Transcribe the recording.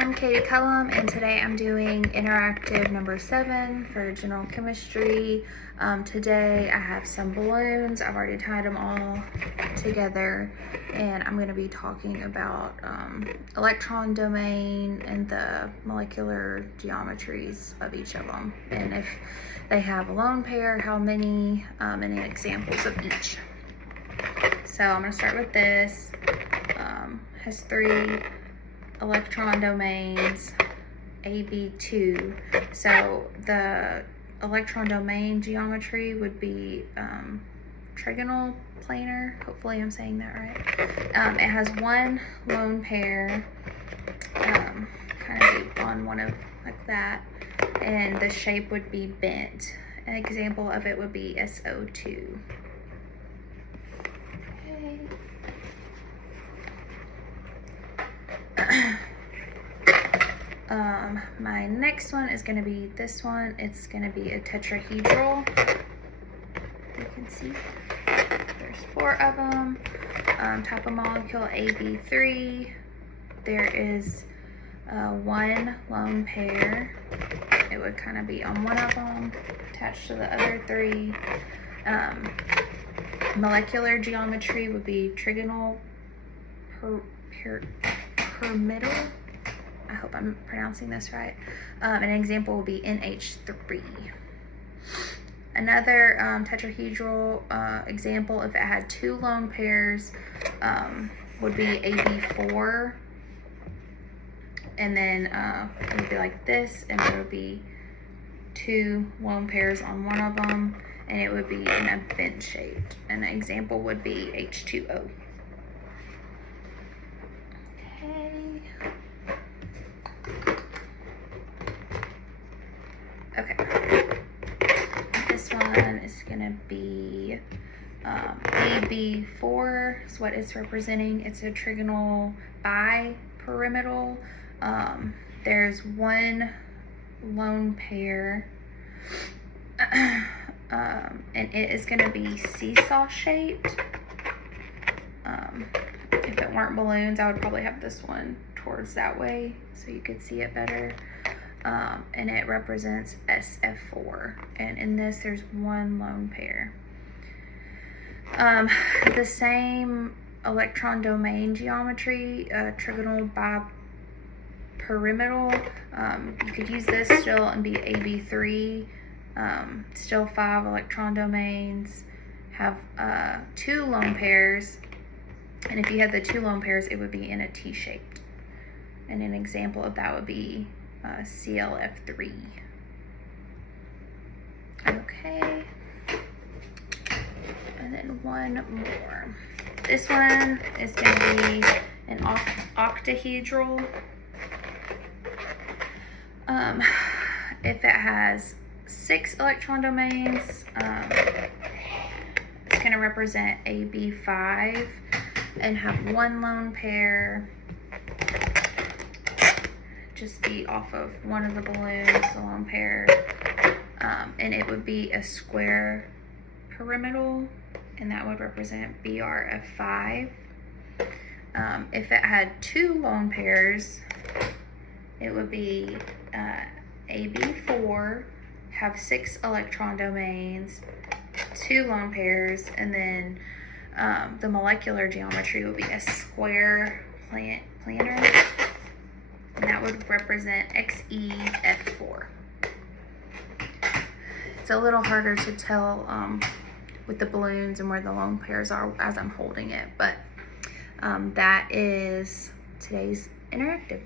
I'm Katie Cullum, and today I'm doing interactive number 7 for general chemistry. Today I have some balloons. I've already tied them all together, and I'm going to be talking about electron domain and the molecular geometries of each of them, and if they have a lone pair, how many, and examples of each. So I'm going to start with this. Has 3 electron domains, AB2. So the electron domain geometry would be trigonal planar. Hopefully I'm saying that right. It has one lone pair, kind of on one of like that, and the shape would be bent. An example of it would be SO2. My next one is going to be this one. It's going to be a tetrahedral. You can see there's 4 of them. Type of molecule AB3. There is one lone pair. It would kind of be on one of them, attached to the other 3. Molecular geometry would be trigonal pyramidal. I hope I'm pronouncing this right. An example will be NH3. Another tetrahedral example, if it had 2 lone pairs, would be AB4. And then it would be like this, and there would be 2 lone pairs on one of them, and it would be in a bent shape. An example would be H2O. Okay, this one is going to be AB4 is what it's representing. It's a trigonal bipyramidal. There's one lone pair, and it is going to be seesaw shaped. If it weren't balloons, I would probably have this one towards that way so you could see it better. And it represents SF4, and in this there's one lone pair. The same electron domain geometry, trigonal bipyramidal, you could use this still and be AB3, still 5 electron domains, have 2 lone pairs, and if you had the 2 lone pairs, it would be in a T-shaped, and an example of that would be CLF3. Okay, and then one more. This one is going to be an octahedral. If it has 6 electron domains, it's going to represent AB5 and have 1 lone pair. Just be off of one of the balloons, the lone pair, and it would be a square pyramidal, and that would represent BRF5. If it had 2 lone pairs, it would be AB4, have 6 electron domains, 2 lone pairs, and then the molecular geometry would be a square planar. And that would represent XEF4. It's a little harder to tell with the balloons and where the lone pairs are as I'm holding it, but that is today's interactive.